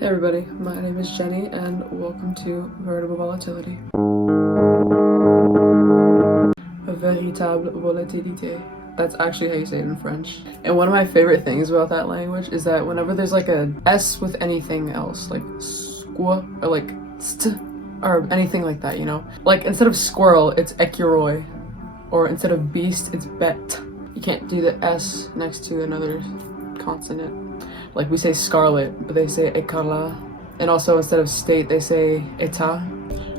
Hey everybody, my name is Jenny and welcome to Veritable Volatility. A véritable volatilité. That's actually how you say it in French. And one of my favorite things about that language is that whenever there's like a S with anything else, like squa or like st or anything like that, you know? Like instead of squirrel, it's écureuil. Or instead of beast, it's bête. You can't do the S next to another consonant. Like we say scarlet, but they say écarlat. And also instead of state, they say état.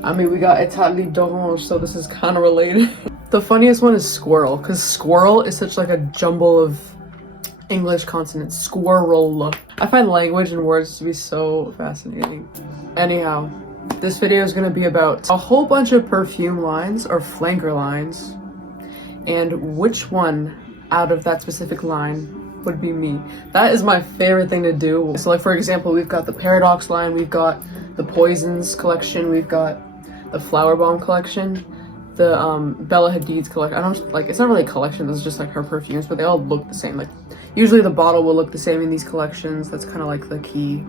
I mean, we got état d'orange, so this is kind of related. The funniest one is squirrel, because squirrel is such like a jumble of English consonants. Squirrel. I find language and words to be so fascinating. Anyhow, this video is going to be about a whole bunch of perfume lines or flanker lines, and which one out of that specific line would be me. That is my favorite thing to do. So like for example, we've got the Paradoxe line, we've got the Poisons collection, we've got the Flowerbomb collection, the Bella Hadid's collection. I don't like, it's not really a collection, this is just like her perfumes, but they all look the same. Like usually the bottle will look the same in these collections. That's kind of like the key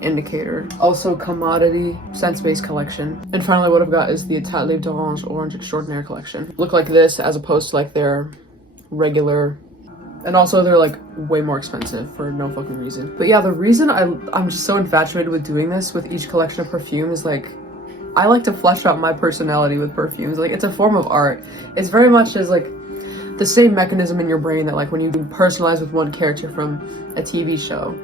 indicator. Also commodity sense-based collection. And finally what I've got is the Hypnotic Orange Extraordinaire collection. Look like this as opposed to like their regular, and also they're like way more expensive for no fucking reason. But yeah, the reason I'm just so infatuated with doing this with each collection of perfume is like, I like to flesh out my personality with perfumes. Like it's a form of art. It's very much as like the same mechanism in your brain that like when you personalize with one character from a TV show.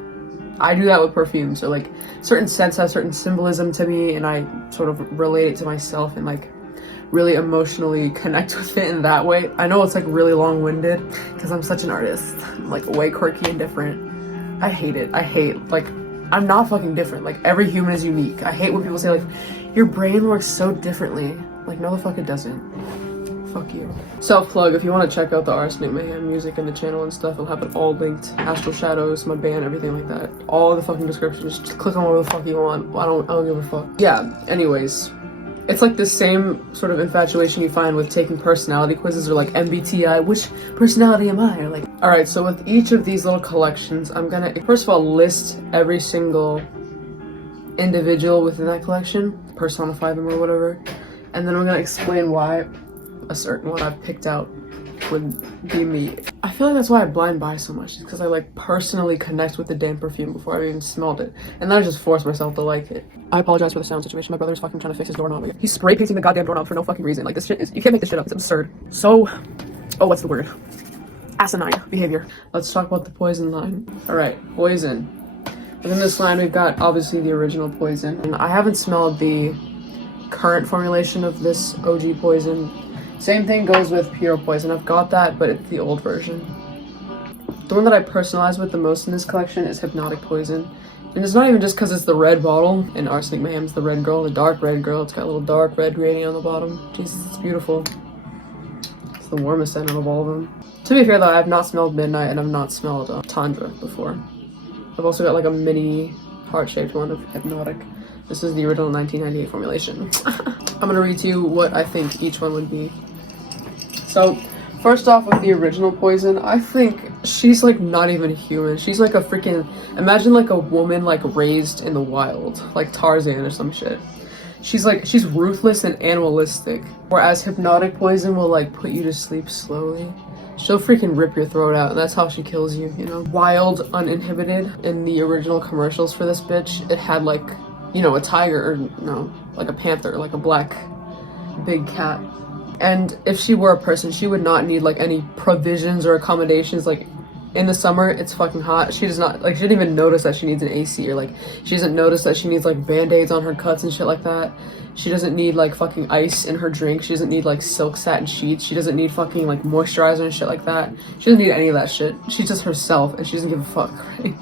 I do that with perfume. So like certain scents have certain symbolism to me and I sort of relate it to myself and like really emotionally connect with it in that way. I know it's like really long-winded because I'm such an artist. I'm like way quirky and different. I hate it. I hate, like, I'm not fucking different. Like every human is unique. I hate when people say like, your brain works so differently. Like no the fuck it doesn't. Fuck you. Self-plug, if you want to check out the Arsenic Mayhem music and the channel and stuff, it'll have it all linked. Astral Shadows, my band, everything like that. All in the fucking description. Just click on whatever the fuck you want. I don't give a fuck. Yeah, anyways. It's like the same sort of infatuation you find with taking personality quizzes or like MBTI, which personality am I? Or like, all right, so with each of these little collections, I'm gonna first of all list every single individual within that collection, personify them or whatever, and then I'm gonna explain why a certain one I've picked out would be me. I feel like that's why I blind buy so much, because I like personally connect with the damn perfume before I even smelled it, and then I just force myself to like it. I apologize for the sound situation. My brother's fucking trying to fix his doorknob. He's spray painting the goddamn doorknob for no fucking reason. Like this shit is, you can't make this shit up. It's absurd. So, oh, what's the word? Asinine behavior. Let's talk about the Poison line. All right, Poison. Within this line, we've got obviously the original Poison, and I haven't smelled the current formulation of this OG Poison. Same thing goes with Pure Poison. I've got that, but it's the old version. The one that I personalize with the most in this collection is Hypnotic Poison. And it's not even just because it's the red bottle, and Arsenic Mayhem's the red girl, the dark red girl. It's got a little dark red grading on the bottom. Jesus, it's beautiful. It's the warmest scent out of all of them. To be fair though, I have not smelled Midnight and I've not smelled Tundra before. I've also got like a mini heart-shaped one of Hypnotic. This is the original 1998 formulation. I'm gonna read to you what I think each one would be. So, first off with the original Poison, I think she's like not even human. She's like a freaking, imagine like a woman like raised in the wild, like Tarzan or some shit. She's ruthless and animalistic. Whereas Hypnotic Poison will like put you to sleep slowly. She'll freaking rip your throat out and that's how she kills you, you know? Wild, uninhibited. In the original commercials for this bitch, it had like, you know, a tiger, or no, like a panther, like a black big cat. And if she were a person, she would not need like any provisions or accommodations. Like in the summer, it's fucking hot. She does not, like, she didn't even notice that she needs an AC, or like she doesn't notice that she needs like band-aids on her cuts and shit like that. She doesn't need like fucking ice in her drink. She doesn't need like silk satin sheets. She doesn't need fucking like moisturizer and shit like that. She doesn't need any of that shit. She's just herself and she doesn't give a fuck, right?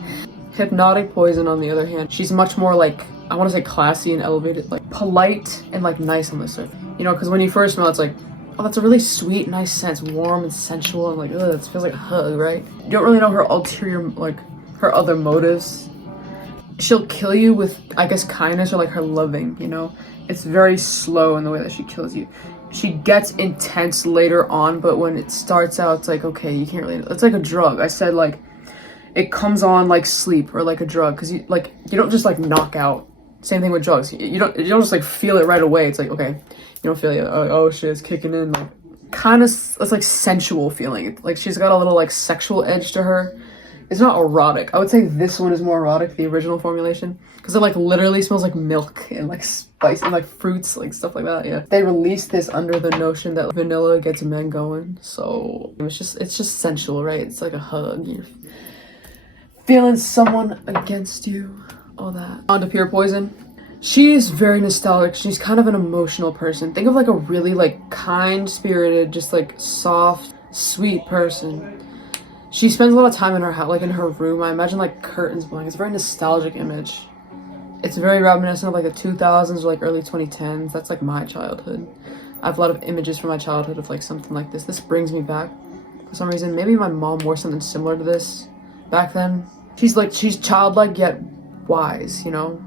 Hypnotic Poison, on the other hand, she's much more like, I want to say classy and elevated, like polite and like nice on the surface. You know, because when you first smell, it's like, oh, that's a really sweet, nice scent. It's warm and sensual and like, ugh, it feels like a hug, right? You don't really know her ulterior, like her other motives. She'll kill you with, I guess, kindness or like her loving, you know? It's very slow in the way that she kills you. She gets intense later on, but when it starts out, it's like, okay, you can't really, it's like a drug. I said like, it comes on like sleep or like a drug, because you don't just like knock out. Same thing with drugs. You don't just like feel it right away. It's like, okay, you don't feel it. Oh shit, it's kicking in. Like kind of, it's like sensual feeling. Like she's got a little like sexual edge to her. It's not erotic. I would say this one is more erotic, the original formulation, because it like literally smells like milk and like spice and like fruits, like stuff like that. Yeah, they released this under the notion that vanilla gets men going, so it's just sensual, right? It's like a hug. You're feeling someone against you, all that. On to Pure Poison. She is very nostalgic. She's kind of an emotional person. Think of like a really like kind-spirited, just like soft, sweet person. She spends a lot of time in her house, like in her room. I imagine like curtains blowing. It's a very nostalgic image. It's very reminiscent of like the 2000s or like early 2010s. That's like my childhood. I have a lot of images from my childhood of like something like this. This brings me back for some reason. Maybe my mom wore something similar to this back then. She's childlike yet wise, you know?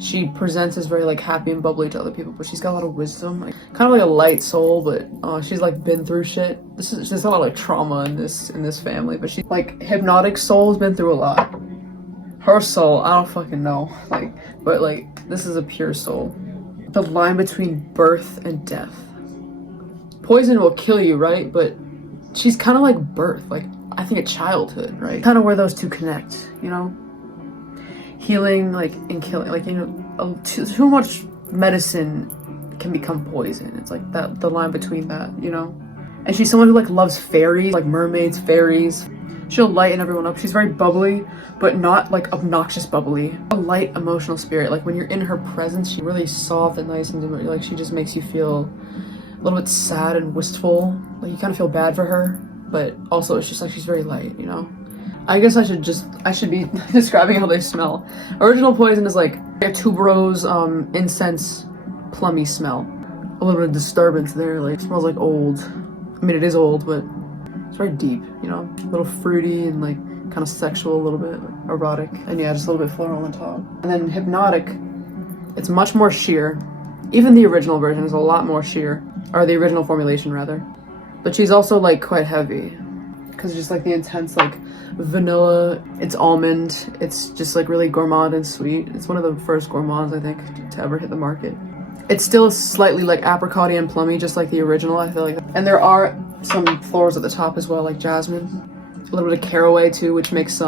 She presents as very like happy and bubbly to other people, but she's got a lot of wisdom, like kind of like a light soul, but she's like been through shit. There's a lot of like trauma in this family, but she's like hypnotic soul's been through a lot. Her soul, I don't fucking know, like, but like this is a pure soul. The line between birth and death. Poison will kill you, right? But she's kind of like birth, like I think a childhood, right? Kind of where those two connect, you know? Healing, like, and killing, like, you know, too much medicine can become poison. It's like that, the line between that, you know? And she's someone who like loves fairies, like mermaids, fairies. She'll lighten everyone up. She's very bubbly, but not like obnoxious bubbly. A light emotional spirit. Like when you're in her presence, she's really soft and nice, and like she just makes you feel a little bit sad and wistful. Like you kind of feel bad for her, but also it's just like she's very light, you know? I guess I should be describing how they smell. Original Poison is like a tuberose, incense, plummy smell. A little bit of disturbance there, like it smells like old. I mean, it is old, but it's very deep, you know? A little fruity and like kind of sexual, a little bit like, erotic. And yeah, just a little bit floral on top. And then Hypnotic, it's much more sheer. Even the original version is a lot more sheer. Or the original formulation, rather. But she's also like quite heavy. Because just like the intense like vanilla, it's almond, it's just like really gourmand and sweet. It's one of the first gourmands I think to ever hit the market. It's still slightly like apricot-y and plummy, just like the original, I feel like. And there are some florals at the top as well, like jasmine, a little bit of caraway too, which makes the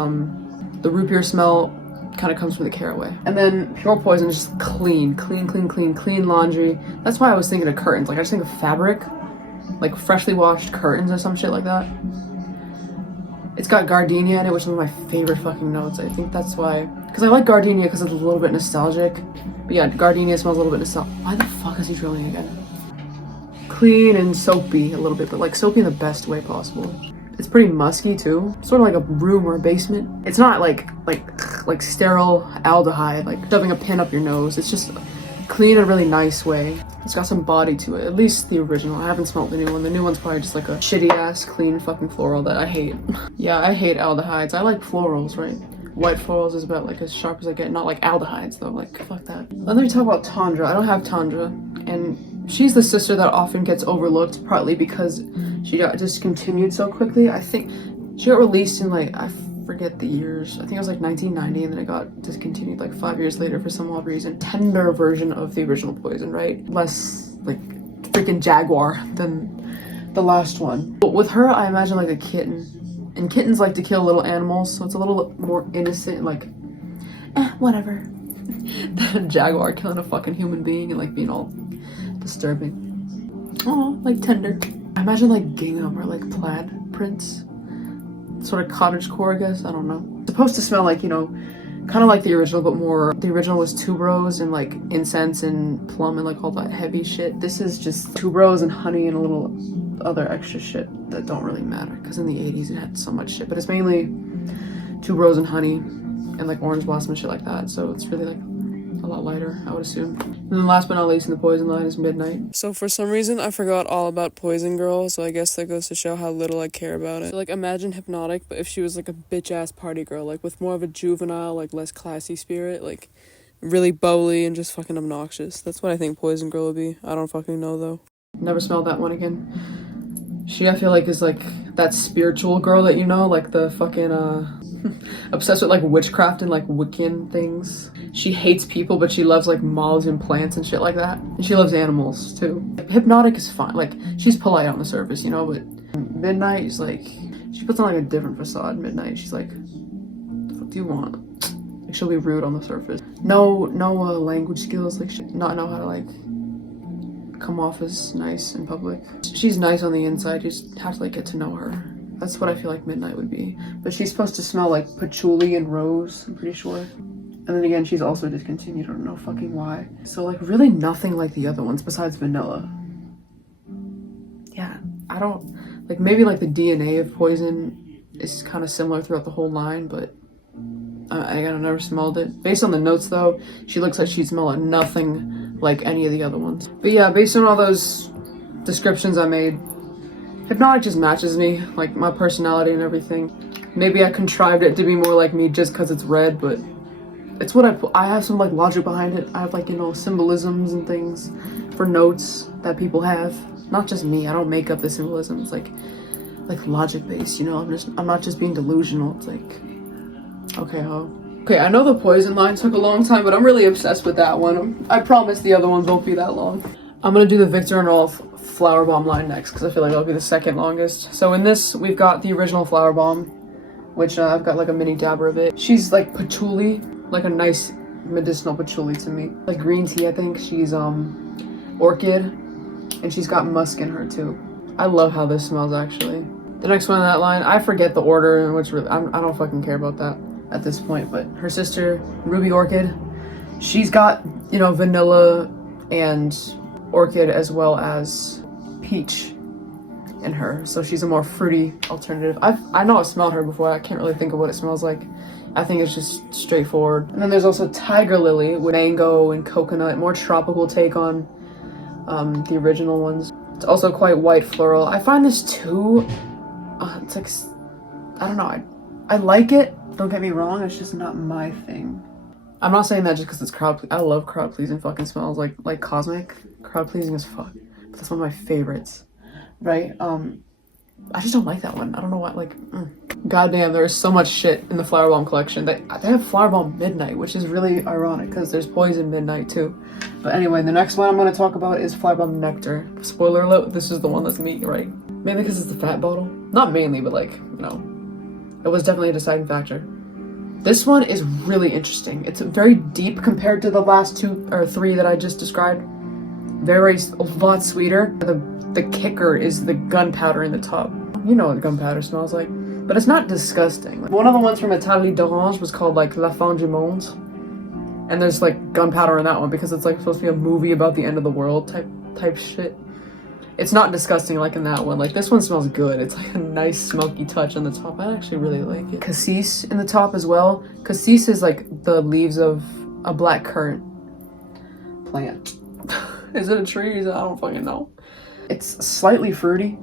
root beer smell kind of comes from the caraway. And then Pure Poison is just clean laundry. That's why I was thinking of curtains. Like I just think of fabric, like freshly washed curtains or some shit like that. It's got gardenia in it, which is one of my favorite fucking notes. I think that's why, because I like gardenia because it's a little bit nostalgic. But yeah, gardenia smells a little bit nostalgic. Why the fuck is he drilling again? Clean and soapy a little bit, but like soapy in the best way possible. It's pretty musky too, sort of like a room or a basement. It's not like sterile aldehyde, like shoving a pin up your nose. It's just clean in a really nice way. It's got some body to it, at least the original. I haven't smelled the new one. The new one's probably just like a shitty ass clean fucking floral that I hate. Yeah, I hate aldehydes. I like florals, right? White florals is about like as sharp as I get. Not like aldehydes though, like fuck that. Let me talk about Tundra. I don't have Tundra, and she's the sister that often gets overlooked, partly because she got discontinued so quickly. I think she got released in like, I forget the years. I think it was like 1990, and then it got discontinued like 5 years later for some odd reason. Tender version of the original Poison, right? Less like freaking jaguar than the last one. But with her, I imagine like a kitten, and kittens like to kill little animals, so it's a little more innocent, like whatever. Than a jaguar killing a fucking human being and like being all disturbing. Oh, like tender. I imagine like gingham or like plaid prints. Sort of cottagecore, I guess. I don't know. It's supposed to smell like, you know, kind of like the original, but more. The original was tuberose and like incense and plum and like all that heavy shit. This is just tuberose and honey and a little other extra shit that don't really matter, because in the 80s it had so much shit. But it's mainly tuberose and honey and like orange blossom and shit like that. So it's really like a lot lighter, I would assume. And then last but not least in the Poison line is Midnight. So for some reason I forgot all about Poison Girl, so I guess that goes to show how little I care about it. So like imagine Hypnotic, but if she was like a bitch ass party girl, like with more of a juvenile, like less classy spirit, like really bubbly and just fucking obnoxious. That's what I think Poison Girl would be. I don't fucking know though. Never smelled that one again. She, I feel like, is like that spiritual girl that you know, like the fucking Obsessed with like witchcraft and like Wiccan things. She hates people, but she loves like moths and plants and shit like that. And she loves animals too. Hypnotic is fine. Like, she's polite on the surface, you know, but Midnight is like, she puts on like a different facade. Midnight, she's like, what the fuck do you want? Like, she'll be rude on the surface. No language skills. Like, she not know how to like come off as nice in public. She's nice on the inside. You just have to like get to know her. That's what I feel like Midnight would be. But she's supposed to smell like patchouli and rose, I'm pretty sure. And then again, she's also discontinued. I don't know fucking why. So like really nothing like the other ones besides vanilla. Yeah, I don't, like maybe like the DNA of Poison is kind of similar throughout the whole line, but I never smelled it. Based on the notes though, she looks like she'd smell nothing like any of the other ones. But yeah, based on all those descriptions I made, Hypnotic just matches me, like my personality and everything. Maybe I contrived it to be more like me just because it's red, but it's what I have some like logic behind it. I have like, you know, symbolisms and things for notes that people have. Not just me, I don't make up the symbolisms, like logic based, you know. I'm not just being delusional. It's like, okay, okay, I know the Poison line took a long time, but I'm really obsessed with that one. I promise the other ones won't be that long. I'm gonna do the Victor and Rolf Flower Bomb line next because I feel like that'll be the second longest. So in this, we've got the original Flower Bomb, which I've got like a mini dabber of it. She's like patchouli, like a nice medicinal patchouli to me. Like green tea, I think. She's orchid, and she's got musk in her too. I love how this smells actually. The next one in that line, I forget the order in which I don't fucking care about that at this point, but her sister, Ruby Orchid, she's got, you know, vanilla and orchid as well as peach in her, so she's a more fruity alternative. I know I've smelled her before. I can't really think of what it smells like. I think it's just straightforward. And then there's also Tiger Lily with mango and coconut, more tropical take on the original ones. It's also quite white floral. I find this too, it's like, I don't know, I like it, don't get me wrong, it's just not my thing. I'm not saying that just because it's I love crowd pleasing fucking smells, like cosmic. Crowd pleasing as fuck. But that's one of my favorites, right? I just don't like that one. I don't know why, like, goddamn, there's so much shit in the Flower Bomb collection. They have Flower Bomb Midnight, which is really ironic because there's Poison Midnight too. But anyway, the next one I'm going to talk about is Flower Bomb Nectar. Spoiler alert, this is the one that's me, right? Mainly because it's the fat bottle. Not mainly, but like, you know, it was definitely a deciding factor. This one is really interesting. It's very deep compared to the last 2 or 3 that I just described. A lot sweeter. The kicker is the gunpowder in the top. You know what gunpowder smells like, but it's not disgusting. One of the ones from Italie d'Orange was called like La Fin du Monde, and there's like gunpowder in that one because it's like supposed to be a movie about the end of the world type shit. It's not disgusting like in that one. Like this one smells good. It's like a nice smoky touch on the top. I actually really like it. Cassis in the top as well. Cassis is like the leaves of a black currant plant. Is it a tree? I don't fucking know. It's slightly fruity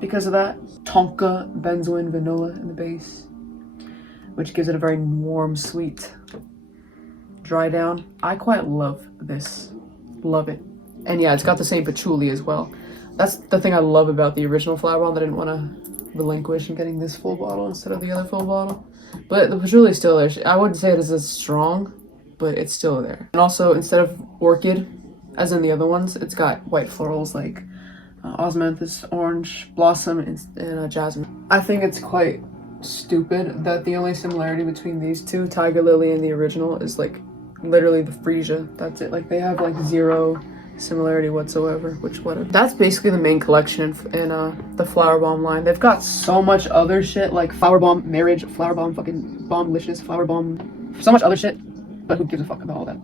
because of that. Tonka benzoin vanilla in the base, which gives it a very warm, sweet dry down. I quite love this. Love it. And yeah, it's got the same patchouli as well. That's the thing I love about the original Flower Bomb that I didn't want to relinquish in getting this full bottle instead of the other full bottle. But the patchouli is still there. I wouldn't say it is as strong, but it's still there. And also, instead of orchid, as in the other ones, it's got white florals like osmanthus, orange, blossom, and jasmine. I think it's quite stupid that the only similarity between these two, Tiger Lily and the original, is like literally the freesia. That's it. Like they have like zero similarity whatsoever, which whatever. That's basically the main collection in the Flower Bomb line. They've got so much other shit like Flower Bomb Marriage, Flower Bomb fucking Bomblicious, Flower Bomb, so much other shit, but who gives a fuck about all that?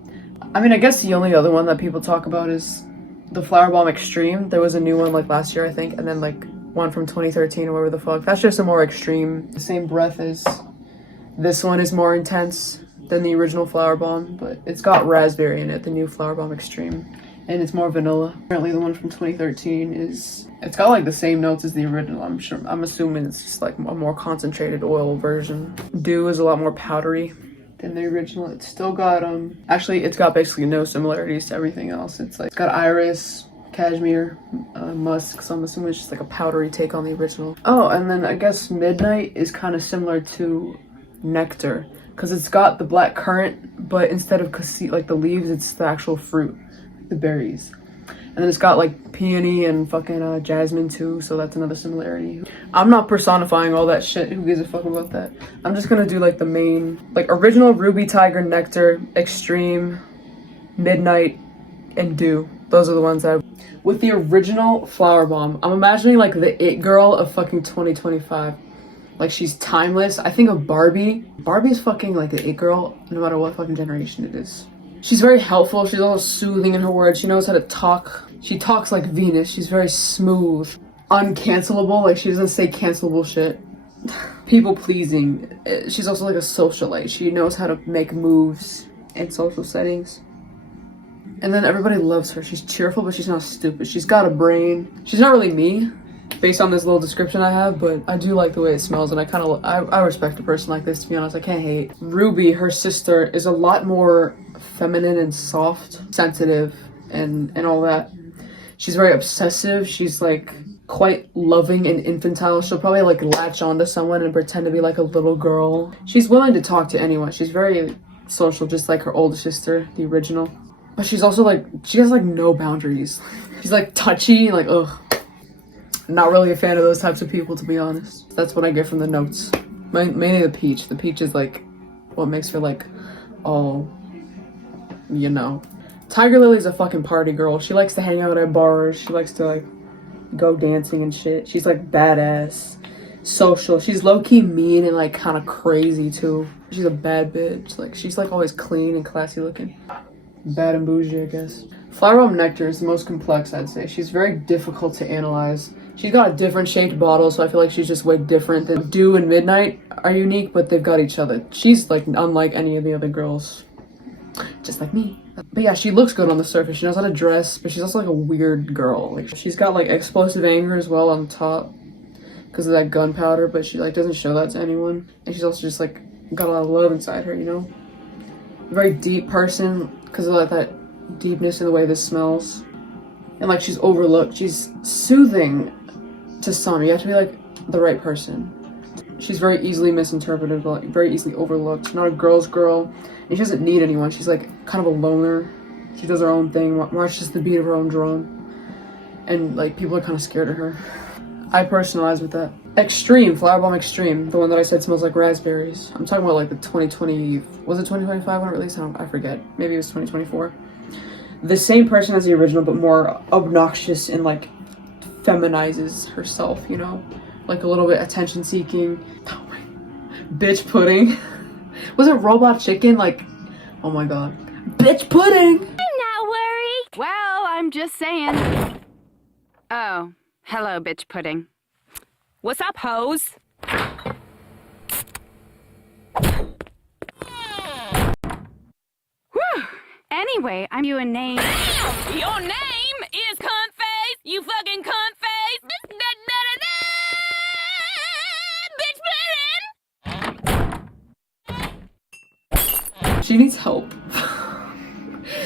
I mean, I guess the only other one that people talk about is the Flower Bomb Extreme. There was a new one like last year, I think, and then like one from 2013 or whatever the fuck. That's just a more extreme, the same breath as this one is more intense than the original Flower Bomb, but it's got raspberry in it, the new Flower Bomb Extreme. And it's more vanilla. Apparently the one from 2013 it's got like the same notes as the original. I'm assuming it's just like a more concentrated oil version. Dew is a lot more powdery than the original. It's still got actually it's got basically no similarities to everything else. It's got iris, cashmere, musk, so I'm assuming it's just like a powdery take on the original. Oh, and then I guess Midnight is kind of similar to nectar, because it's got the black currant, but instead of like the leaves, it's the actual fruit, the berries. And then it's got like peony and fucking jasmine too, so that's another similarity. I'm not personifying all that shit. Who gives a fuck about that? I'm just gonna do like the main, like original, ruby, tiger, nectar, extreme, midnight, and dew. Those are the ones that with the original flower bomb. I'm imagining like the it girl of fucking 2025. Like she's timeless. I think of Barbie. Barbie's fucking like the it girl no matter what fucking generation it is. She's very helpful. She's also soothing in her words. She knows how to talk. She talks like Venus. She's very smooth. Uncancelable. Like she doesn't say cancelable shit. People pleasing. She's also like a socialite. She knows how to make moves in social settings. And then everybody loves her. She's cheerful, but she's not stupid. She's got a brain. She's not really me, based on this little description I have, but I do like the way it smells, and I respect a person like this, to be honest. I can't hate. Ruby, her sister, is a lot more feminine and soft, sensitive, and all that. She's very obsessive. She's like quite loving and infantile. She'll probably like latch onto someone and pretend to be like a little girl. She's willing to talk to anyone. She's very social, just like her older sister, the original. But she's also like, she has like no boundaries. She's like touchy, like ugh. Not really a fan of those types of people, to be honest. That's what I get from the notes. Mainly the peach. The peach is like what makes her like all, you know. Tiger Lily's a fucking party girl. She likes to hang out at bars. She likes to like go dancing and shit. She's like badass, social. She's low-key mean and like kind of crazy too. She's a bad bitch. Like she's like always clean and classy looking. Bad and bougie, I guess. Flowerbomb nectar is the most complex, I'd say. She's very difficult to analyze. She's got a different shaped bottle, so I feel like she's just way different. Than Dew and Midnight are unique, but they've got each other. She's like unlike any of the other girls. Just like me. But yeah, she looks good on the surface. She knows how to dress, but she's also like a weird girl. Like she's got like explosive anger as well on top because of that gunpowder, but she like doesn't show that to anyone. And she's also just like got a lot of love inside her, you know? Very deep person because of like that deepness in the way this smells. And like she's overlooked. She's soothing to some. You have to be like the right person. She's very easily misinterpreted, but like, very easily overlooked. She's not a girl's girl. And she doesn't need anyone. She's like kind of a loner. She does her own thing, marches the beat of her own drum. And like people are kind of scared of her. I personalize with that. Extreme, Flowerbomb Extreme, the one that I said smells like raspberries. I'm talking about like the 2020, was it 2025 when it released? I forget. Maybe it was 2024. The same person as the original, but more obnoxious and like feminizes herself, you know? Like a little bit attention seeking. Oh my, bitch pudding. Was it robot chicken? Like, oh my god. Bitch pudding! I'm not worried. Well, I'm just saying. Oh, hello, bitch pudding. What's up, hoes? Whew. Anyway, I'm you a name. Your name is Cuntface. You fucking Cuntface. Bitch pudding. She needs help.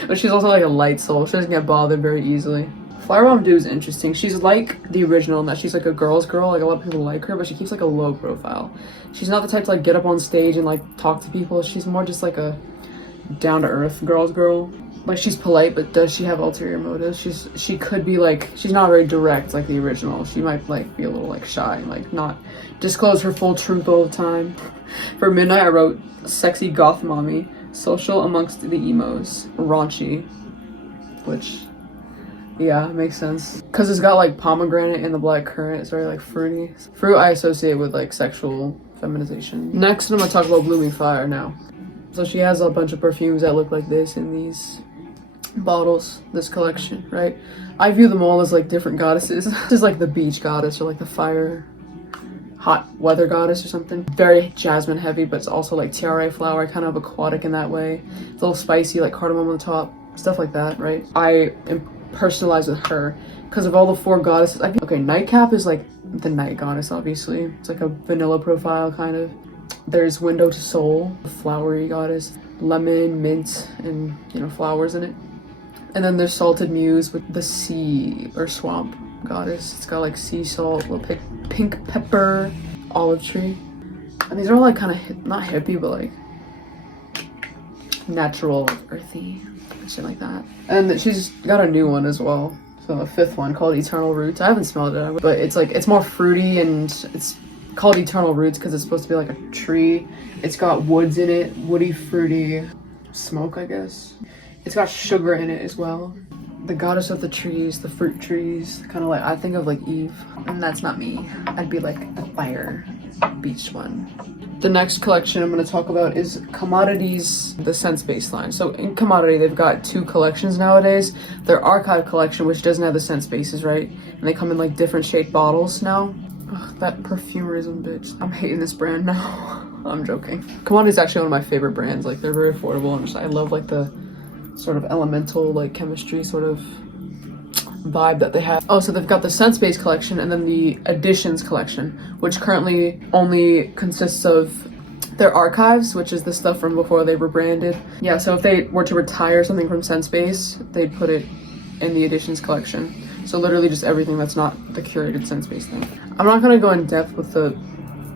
But she's also like a light soul. She doesn't get bothered very easily. Flowerbomb Dew is interesting. She's like the original in that she's like a girl's girl. Like a lot of people like her, but she keeps like a low profile. She's not the type to like get up on stage and like talk to people. She's more just like a down-to-earth girl's girl. Like she's polite, but does she have ulterior motives? She could be like, she's not very direct like the original. She might like be a little like shy, like not disclose her full truth all the time. For Midnight I wrote sexy goth mommy, social amongst the emos, raunchy, which yeah, makes sense. Because it's got like pomegranate and the black currant. It's very like fruity. Fruit I associate with like sexual feminization. Next I'm gonna talk about Blooming Fire now. So she has a bunch of perfumes that look like this in these bottles, this collection, right? I view them all as like different goddesses. This is like the beach goddess or like the fire, hot weather goddess or something. Very jasmine heavy, but it's also like tiara flower, kind of aquatic in that way. It's a little spicy, like cardamom on the top, stuff like that, right? I am personalized with her because of all the four goddesses. Okay, Nightcap is like the night goddess, obviously. It's like a vanilla profile, kind of. There's Window to Soul, the flowery goddess, lemon, mint, and you know, flowers in it. And then there's Salted Muse with the sea or swamp goddess. It's got like sea salt, little pink pepper, olive tree. And these are all like kind of not hippie, but like natural, like earthy, shit like that. And she's got a new one as well. So a 5th one called Eternal Roots. I haven't smelled it, but it's like, it's more fruity, and it's called Eternal Roots because it's supposed to be like a tree. It's got woods in it, woody, fruity smoke, I guess. It's got sugar in it as well. The goddess of the trees, the fruit trees, kind of like, I think of like Eve, and that's not me. I'd be like the fire beach one. The next collection I'm going to talk about is Commodities, the scent-based line. So in Commodity, they've got 2 collections nowadays. Their Archive collection, which doesn't have the scent spaces, right? And they come in like different shaped bottles now. Ugh, that perfumerism, bitch. I'm hating this brand now. I'm joking. Commodity is actually one of my favorite brands. Like, they're very affordable, and I love like the sort of elemental, like chemistry sort of vibe that they have. Oh, so they've got the scent space collection and then the Editions collection, which currently only consists of their archives, which is the stuff from before they rebranded. Yeah, so if they were to retire something from Scent Space, they'd put it in the Editions collection. So literally just everything that's not the curated Scent Space thing. I'm not gonna go in depth with the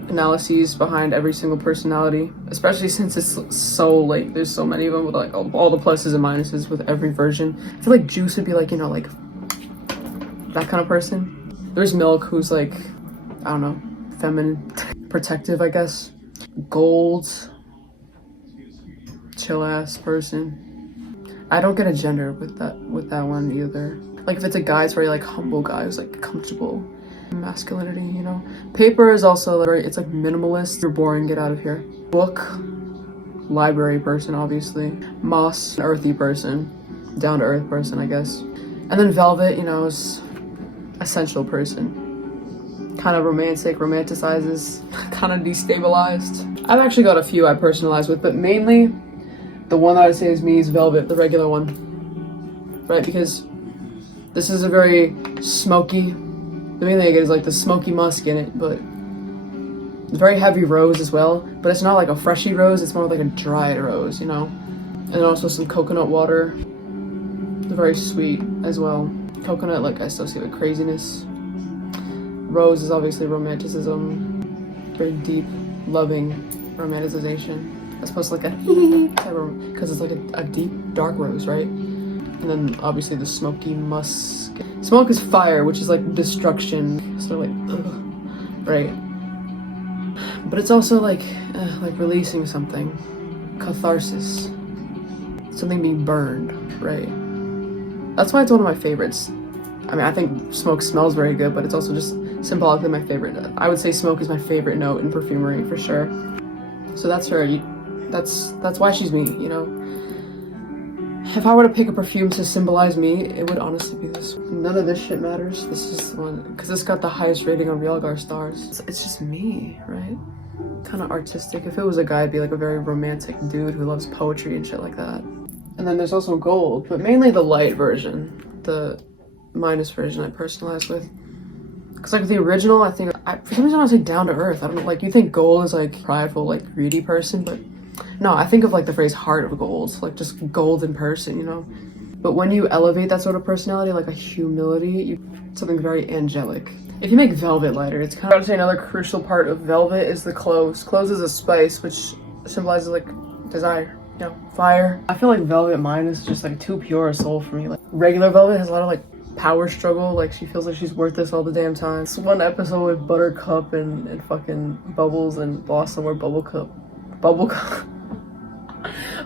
analyses behind every single personality, especially since it's so like there's so many of them with like all the pluses and minuses with every version. I feel like Juice would be like, you know, like that kind of person. There's Milk, who's like, I don't know, feminine, protective, I guess. Gold, chill ass person. I don't get a gender with that one either. Like if it's a guy, it's very like humble guy who's like comfortable. Masculinity, you know. Paper is also like, it's like minimalist. You're boring, get out of here. Book, library person, obviously. Moss, an earthy person, down to earth person, I guess. And then Velvet, you know, is essential person. Kind of romantic, romanticizes, kind of destabilized. I've actually got a few I personalize with, but mainly the one that I say is me is Velvet, the regular one. Right, because this is a very smoky, the main thing I get is like the smoky musk in it, but very heavy rose as well. But it's not like a freshy rose, it's more like a dried rose, you know? And also some coconut water. They're very sweet as well. Coconut, like, I associate with craziness. Rose is obviously romanticism. Very deep, loving romanticization. As opposed to like a because it's like a deep, dark rose, right? And then obviously the smoky musk. Smoke is fire, which is like destruction. So like, ugh, right? But it's also like releasing something, catharsis, something being burned, right? That's why it's one of my favorites. I mean, I think smoke smells very good, but it's also just symbolically my favorite. I would say smoke is my favorite note in perfumery for sure. So that's her. That's why she's me, you know. If I were to pick a perfume to symbolize me, it would honestly be this. None of this shit matters. This is the one, because it's got the highest rating on realgar stars. It's just me, right? Kind of artistic. If it was a guy, it'd be like a very romantic dude who loves poetry and shit like that. And then there's also gold, but mainly the light version, the minus version I personalize with. Because like the original, I think, for some reason I say down to earth. I don't know, like you think gold is like prideful, like greedy person, but no, I think of like the phrase heart of gold, like just golden person, you know? But when you elevate that sort of personality, like a humility, something very angelic. If you make velvet lighter, it's kind of, I would say another crucial part of velvet is the cloves. Cloves is a spice, which symbolizes like desire, you know, fire. I feel like velvet mine is just like too pure a soul for me. Like regular velvet has a lot of like power struggle, like she feels like she's worthless all the damn time. It's one episode with Buttercup and fucking Bubbles and Blossom where Bubblecup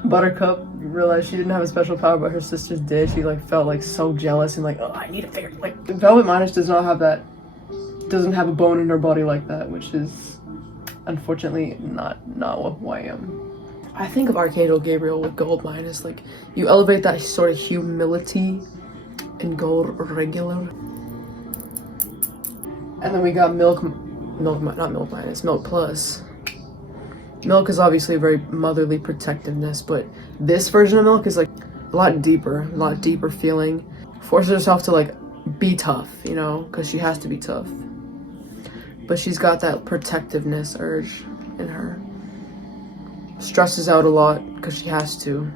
Buttercup realized she didn't have a special power but her sisters did. She like felt like so jealous and like, oh, I need to figure, like Velvet Minus does not have that, doesn't have a bone in her body like that, which is unfortunately not who I am. I think of Archangel Gabriel with Gold Minus, like you elevate that sort of humility in gold regular. And then we got Milk Plus. Milk is obviously very motherly protectiveness, but this version of Milk is like a lot deeper feeling. Forces herself to like be tough, you know, because she has to be tough. But she's got that protectiveness urge in her. Stresses out a lot because she has to.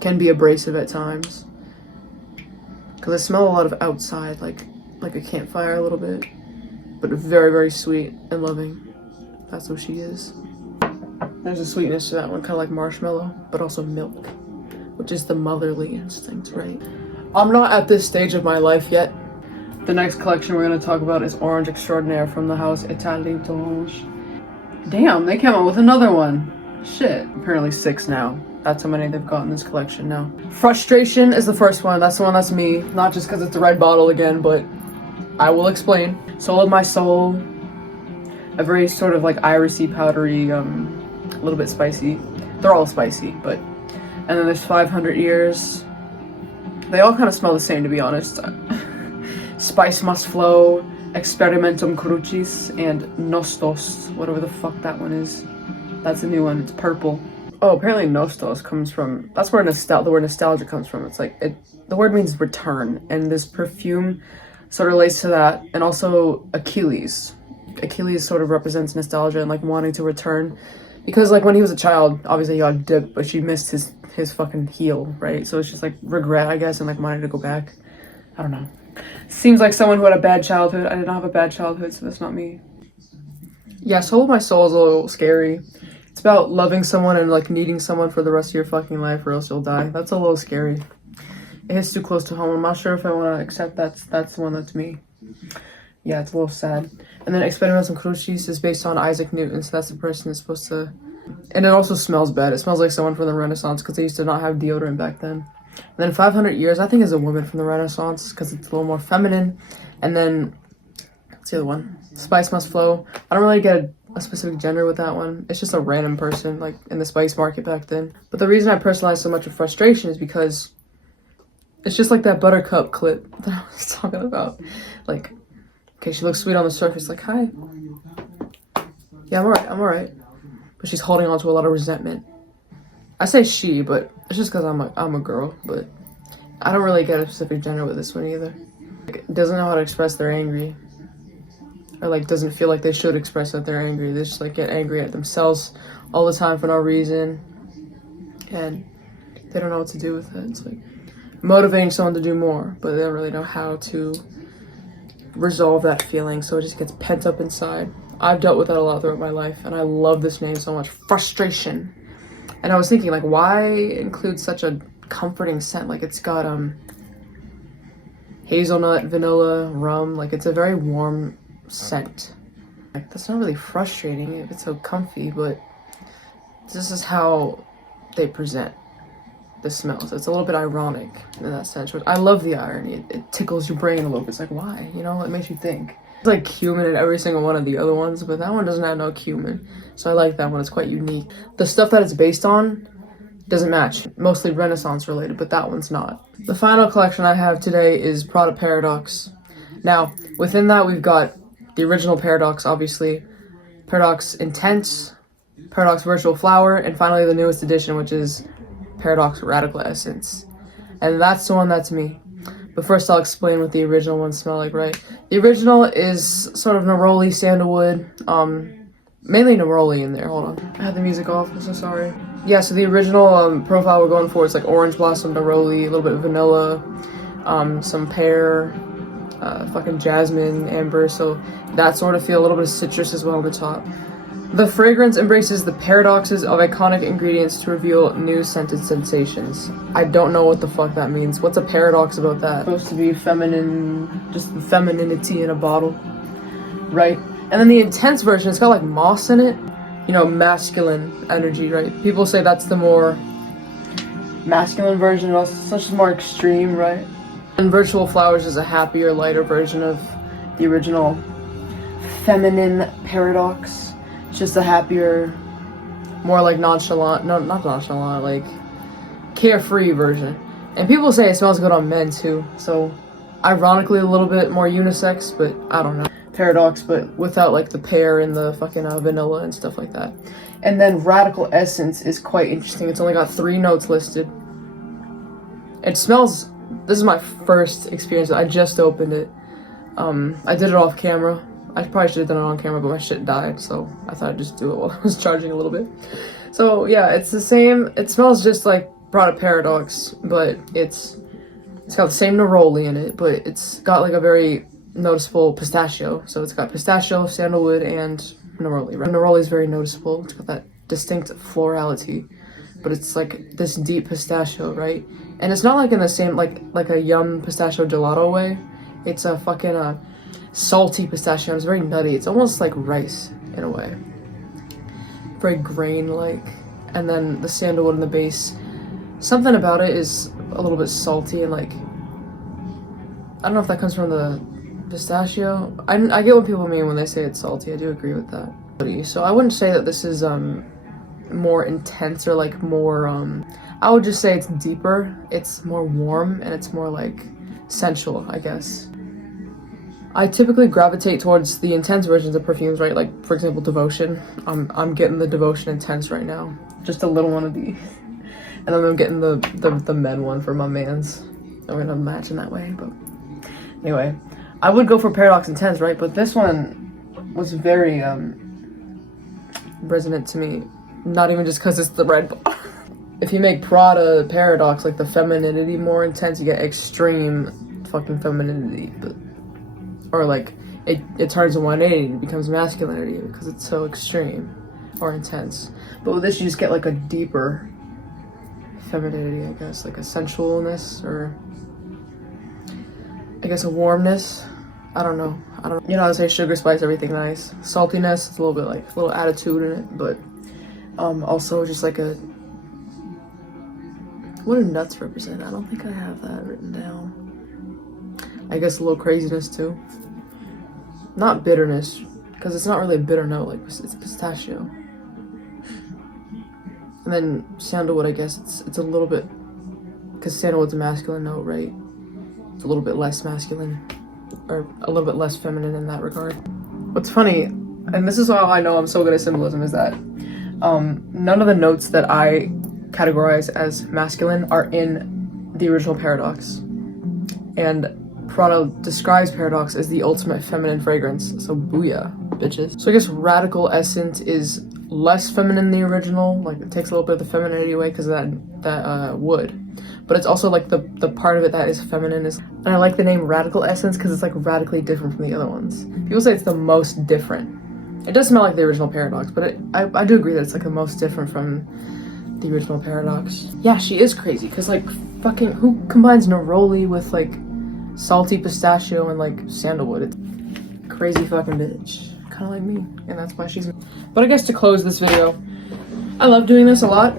Can be abrasive at times. Because I smell a lot of outside, like a campfire a little bit. But very, very sweet and loving. That's what she is. There's a sweetness to that one, kind of like marshmallow, but also milk, which is the motherly instinct, right? I'm not at this stage of my life yet. The next collection we're going to talk about is Orange Extraordinaire from the house Hypnotic. Damn, they came out with another one. Shit. Apparently 6 now. That's how many they've got in this collection now. Frustration is the first one. That's the one that's me. Not just because it's the red bottle again, but I will explain. Soul of My Soul. A very sort of like irisy, powdery, a little bit spicy. They're all spicy, but... And then there's 500 Years. They all kind of smell the same, to be honest. Spice Must Flow, Experimentum Crucis, and Nostos, whatever the fuck that one is. That's a new one. It's purple. Oh, apparently Nostos comes from... That's where the word nostalgia comes from. It's like... the word means return, and this perfume sort of relates to that, and also Achilles. Achilles sort of represents nostalgia and like wanting to return. Because like when he was a child, obviously he got dipped, but she missed his fucking heel, right? So it's just like regret, I guess, and like wanting to go back. I don't know. Seems like someone who had a bad childhood. I did not have a bad childhood, so that's not me. Yeah, Soul of My Soul is a little scary. It's about loving someone and like needing someone for the rest of your fucking life or else you'll die. That's a little scary. It hits too close to home. I'm not sure if I want to accept that's the one that's me. Yeah, it's a little sad. And then Experimentum Crucis is based on Isaac Newton, so that's the person that's supposed to... And it also smells bad. It smells like someone from the Renaissance because they used to not have deodorant back then. And then 500 Years, I think, is a woman from the Renaissance because it's a little more feminine. And then, what's the other one? Spice Must Flow. I don't really get a specific gender with that one. It's just a random person, like, in the spice market back then. But the reason I personalize so much with Frustration is because it's just like that Buttercup clip that I was talking about. Like, okay, she looks sweet on the surface, like, hi. Yeah, I'm alright. But she's holding on to a lot of resentment. I say she, but it's just because I'm a girl, but I don't really get a specific gender with this one either. Like, doesn't know how to express they're angry. Or like doesn't feel like they should express that they're angry. They just like get angry at themselves all the time for no reason. And they don't know what to do with it. It's like motivating someone to do more, but they don't really know how to resolve that feeling, so it just gets pent up inside. I've dealt with that a lot throughout my life, and I love this name so much. Frustration. And I was thinking, like, why include such a comforting scent? Like, it's got hazelnut, vanilla, rum. Like, it's a very warm scent. Like, that's not really frustrating if it's so comfy, but this is how they present the smells. It's a little bit ironic in that sense, which I love the irony. It tickles your brain a little bit. It's like, why? You know, it makes you think. It's like cumin in every single one of the other ones, but that one doesn't have no cumin. So I like that one. It's quite unique. The stuff that it's based on doesn't match. Mostly Renaissance related, but that one's not. The final collection I have today is Prada Paradoxe. Now, within that we've got the original Paradoxe, obviously, Paradoxe Intense, Paradoxe Virtual Flower, and finally the newest edition, which is Paradoxe Radical Essence. And that's the one that's me. But first I'll explain what the original ones smell like, right? The original is sort of neroli, sandalwood, mainly neroli in there. Hold on. I had the music off, I'm so sorry. Yeah, so the original profile we're going for is like orange blossom, neroli, a little bit of vanilla, some pear, fucking jasmine, amber, so that sort of feel, a little bit of citrus as well on the top. The fragrance embraces the paradoxes of iconic ingredients to reveal new scented sensations. I don't know what the fuck that means. What's a paradox about that? It's supposed to be feminine, just the femininity in a bottle, right? And then the intense version, it's got like moss in it. You know, masculine energy, right? People say that's the more masculine version, also such as more extreme, right? And Virtual Flowers is a happier, lighter version of the original feminine paradox. Just a happier, more like nonchalant, no, not nonchalant, like carefree version. And people say it smells good on men too, so ironically a little bit more unisex, but I don't know. Paradoxe, but without like the pear and the fucking vanilla and stuff like that. And then Radical Essence is quite interesting. It's only got 3 notes listed. It smells, this is my first experience. I just opened it. I did it off camera. I probably should have done it on camera, but my shit died, so I thought I'd just do it while I was charging a little bit. So yeah, it's the same. It smells just like Prada Paradoxe, but it's got the same neroli in it, but it's got like a very noticeable pistachio. So it's got pistachio, sandalwood, and neroli, right? Neroli is very noticeable. It's got that distinct florality, but it's like this deep pistachio, right? And it's not like in the same, like a yum pistachio gelato way. It's a fucking salty pistachio. It's very nutty. It's almost like rice in a way. Very grain-like. And then the sandalwood in the base. Something about it is a little bit salty and like, I don't know if that comes from the pistachio. I get what people mean when they say it's salty. I do agree with that. So I wouldn't say that this is more intense or like more I would just say it's deeper. It's more warm and it's more like sensual, I guess. I typically gravitate towards the intense versions of perfumes, right? Like, for example, Devotion. I'm getting the Devotion Intense right now. Just a little one of these. And then I'm getting the men one for my mans. I'm gonna match in that way, but anyway. I would go for Paradoxe Intense, right? But this one was very resonant to me. Not even just because it's the red bottle. If you make Prada Paradoxe, like the femininity more intense, you get extreme fucking femininity. But or like it turns a 180 and becomes masculinity because it's so extreme or intense. But with this you just get like a deeper femininity, I guess, like a sensualness, or I guess a warmness. I don't know, you know how to say sugar, spice, everything nice. Saltiness, it's a little bit like a little attitude in it, but also just like a, what do nuts represent? I don't think I have that written down. I guess a little craziness too. Not bitterness, because it's not really a bitter note, like it's pistachio. And then sandalwood, I guess it's a little bit, because sandalwood's a masculine note, right? It's a little bit less masculine, or a little bit less feminine in that regard. What's funny, and this is how I know I'm so good at symbolism, is that none of the notes that I categorize as masculine are in the original Paradoxe. And Prada describes Paradoxe as the ultimate feminine fragrance, so booyah, bitches. So I guess Radical Essence is less feminine than the original, like it takes a little bit of the femininity away because of that wood. But it's also like the part of it that is feminine is, and I like the name Radical Essence because it's like radically different from the other ones. People say it's the most different. It does smell like the original Paradoxe, but I do agree that it's like the most different from the original Paradoxe. Yeah, she is crazy because like fucking who combines neroli with like salty pistachio and like sandalwood? It's crazy fucking bitch, kind of like me, and that's why she's. But I guess to close this video, I love doing this a lot.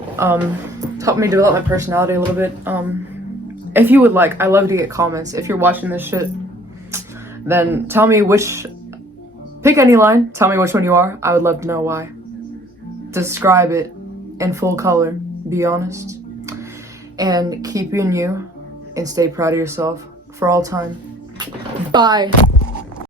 It's helped me develop my personality a little bit. If you would like, I love to get comments. If you're watching this shit, then tell me pick any line, tell me which one you are. I would love to know why. Describe it in full color, be honest, and keep being you, and stay proud of yourself for all time. Bye.